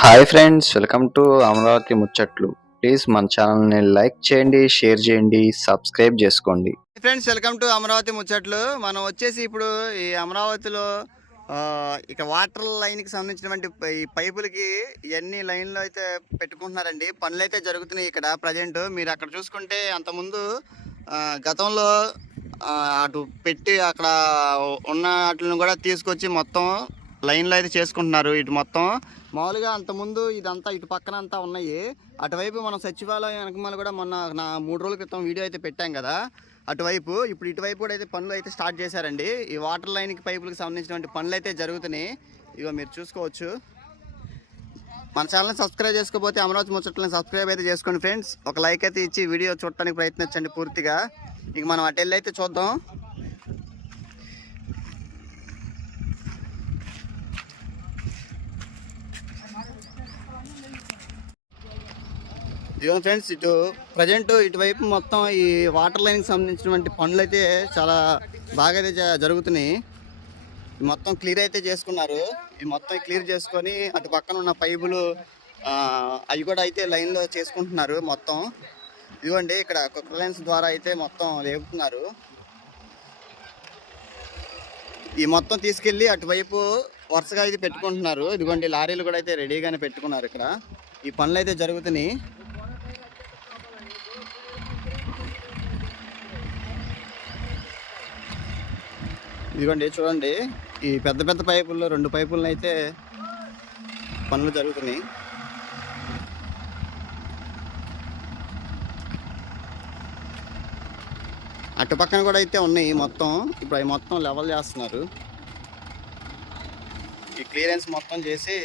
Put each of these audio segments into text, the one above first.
Hi friends, welcome to Amaravati ముచ్చట్లు. Please మన ఛానల్ని లైక్ చేయండి, షేర్ చేయండి, సబ్స్క్రైబ్ చేసుకోండి. ఫ్రెండ్స్, వెల్కమ్ టు అమరావతి ముచ్చట్లు. మనం వచ్చేసి ఇప్పుడు ఈ అమరావతిలో ఇక వాటర్ లైన్కి సంబంధించినటువంటి ఈ పైపులకి ఇవన్నీ లైన్లో అయితే పెట్టుకుంటున్నారండి. పనులు అయితే జరుగుతున్నాయి ఇక్కడ ప్రజెంట్. మీరు అక్కడ చూసుకుంటే అంతకుముందు గతంలో అటు పెట్టి అక్కడ ఉన్న వాటిని కూడా తీసుకొచ్చి మొత్తం లైన్లో అయితే చేసుకుంటున్నారు. ఇటు మొత్తం మామూలుగా అంతకుముందు ఇదంతా ఇటు పక్కన అంతా ఉన్నాయి. అటువైపు మనం సచివాలయం వెనకమాల కూడా మొన్న 3 రోజుల క్రితం వీడియో అయితే పెట్టాం కదా, అటువైపు ఇప్పుడు ఇటువైపు కూడా అయితే పనులు అయితే స్టార్ట్ చేశారండి. ఈ వాటర్ లైన్కి పైపులకు సంబంధించినటువంటి పనులు అయితే జరుగుతున్నాయి. ఇగో మీరు చూసుకోవచ్చు. మన ఛానల్ని సబ్స్క్రైబ్ చేసుకోకపోతే అమరావతి ముచ్చట్లని సబ్స్క్రైబ్ అయితే చేసుకోండి ఫ్రెండ్స్. ఒక లైక్ అయితే ఇచ్చి వీడియో చూడటానికి ప్రయత్నించండి పూర్తిగా. ఇక మనం అటు వెళ్ళి అయితే చూద్దాం. ఇదిగో ఫ్రెండ్స్, ఇటు ప్రజెంట్ ఇటువైపు మొత్తం ఈ వాటర్ లైన్కి సంబంధించినటువంటి పనులు అయితే చాలా బాగా అయితే జరుగుతున్నాయి. మొత్తం క్లియర్ అయితే చేసుకున్నారు. ఈ మొత్తం క్లియర్ చేసుకొని అటు పక్కన ఉన్న పైపులు అవి కూడా అయితే లైన్లో చేసుకుంటున్నారు మొత్తం. ఇదిగోండి, ఇక్కడ కుక్కర్ లైన్స్ ద్వారా అయితే మొత్తం లేపుతున్నారు. ఈ మొత్తం తీసుకెళ్ళి అటువైపు వరుసగా అయితే పెట్టుకుంటున్నారు. ఇదిగోండి, లారీలు కూడా అయితే రెడీగానే పెట్టుకున్నారు. ఇక్కడ ఈ పనులు అయితే జరుగుతున్నాయి. ఇదిగోండి చూడండి, ఈ పెద్ద పెద్ద పైపుల్లో 2 పైపులను అయితే పనులు జరుగుతున్నాయి. అటు పక్కన కూడా అయితే ఉన్నాయి మొత్తం. ఇప్పుడు అవి మొత్తం లెవెల్ చేస్తున్నారు. ఈ క్లియరెన్స్ మొత్తం చేసి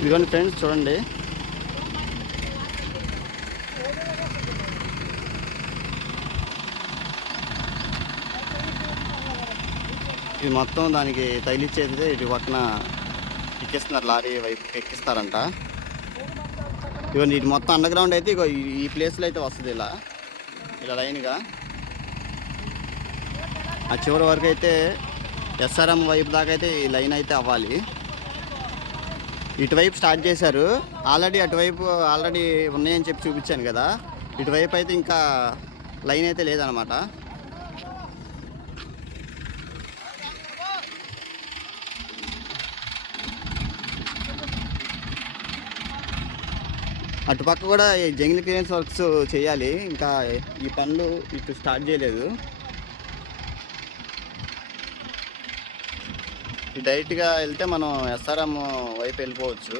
ఇదిగోండి ఫ్రెండ్స్ చూడండి, ఇది మొత్తం దానికి తగిలిచ్చేది ఇటు పక్కన ఎక్కిస్తున్నారు. లారీ వైపు ఎక్కిస్తారంట. ఇదిగోండి, ఇటు మొత్తం అండర్ గ్రౌండ్ అయితే ఇగో ఈ ప్లేస్లో అయితే వస్తుంది. ఇలా లైన్గా ఆ చివరి వరకు అయితే ఎస్ఆర్ఎం వైపు దాకా అయితే ఈ లైన్ అయితే అవ్వాలి. ఇటువైపు స్టార్ట్ చేశారు ఆల్రెడీ. అటువైపు ఆల్రెడీ ఉన్నాయని చెప్పి చూపించాను కదా. ఇటువైపు అయితే ఇంకా లైన్ అయితే లేదనమాట. అటుపక్క కూడా ఈ జంగిల్ క్లియరెన్స్ వర్క్స్ చేయాలి. ఇంకా ఈ పనులు ఇటు స్టార్ట్ చేయలేదు. డైరెక్ట్గా వెళ్తే మనం ఎస్ఆర్ఎం వైపు వెళ్ళిపోవచ్చు.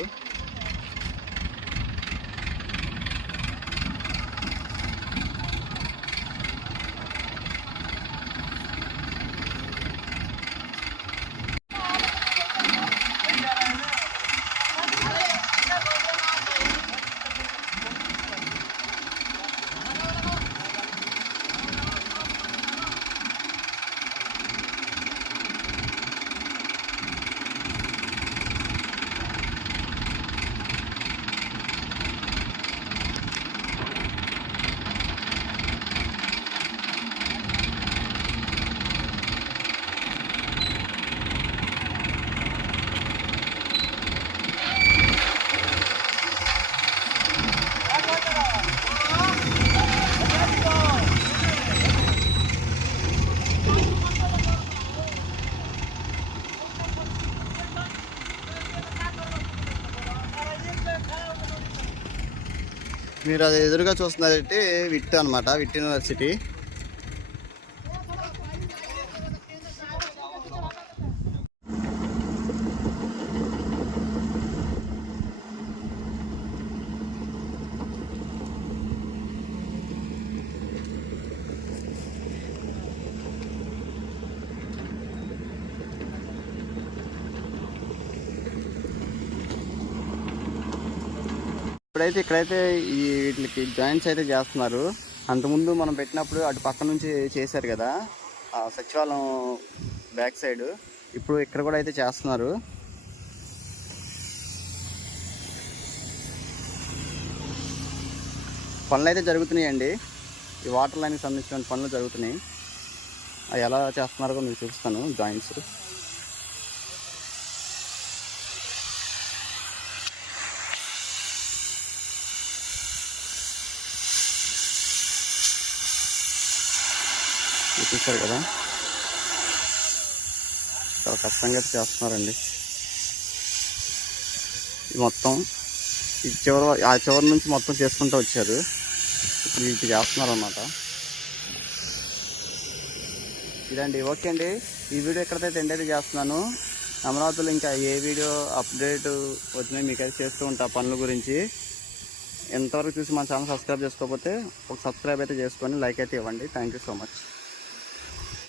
మీరు అది ఎదురుగా చూస్తున్నారంటే విట్ అనమాట, విట్ యూనివర్సిటీ. ఇక్కడైతే ఈ వీటికి జాయింట్స్ అయితే చేస్తున్నారు. అంతకుముందు మనం పెట్టినప్పుడు అటు పక్క నుంచి చేశారు కదా సచివాలయం బ్యాక్ సైడ్. ఇప్పుడు ఇక్కడ కూడా అయితే చేస్తున్నారు. పనులు అయితే జరుగుతున్నాయండి. ఈ వాటర్ లైన్కి సంబంధించిన పనులు జరుగుతున్నాయి. అవి ఎలా చేస్తున్నారో మీకు చూపిస్తాను. జాయింట్స్ చూసారు కదా, చాలా కష్టంగా అయితే చేస్తున్నారండి. ఇది మొత్తం ఈ ఆ చివరి నుంచి మొత్తం చేసుకుంటూ వచ్చారు. ఇప్పుడు ఇది చేస్తున్నారు అన్నమాట. ఇదండి. ఓకే అండి, ఈ వీడియో ఎక్కడైతే ఎండ్ అయితే చేస్తున్నాను. అమరావతిలో ఇంకా ఏ వీడియో అప్డేట్ వచ్చినాయి మీకైతే చేస్తూ ఉంటా పనుల గురించి. ఎంతవరకు చూసి మన ఛానల్ సబ్స్క్రైబ్ చేసుకోకపోతే ఒక సబ్స్క్రైబ్ అయితే చేసుకొని లైక్ అయితే ఇవ్వండి. Thank you so much.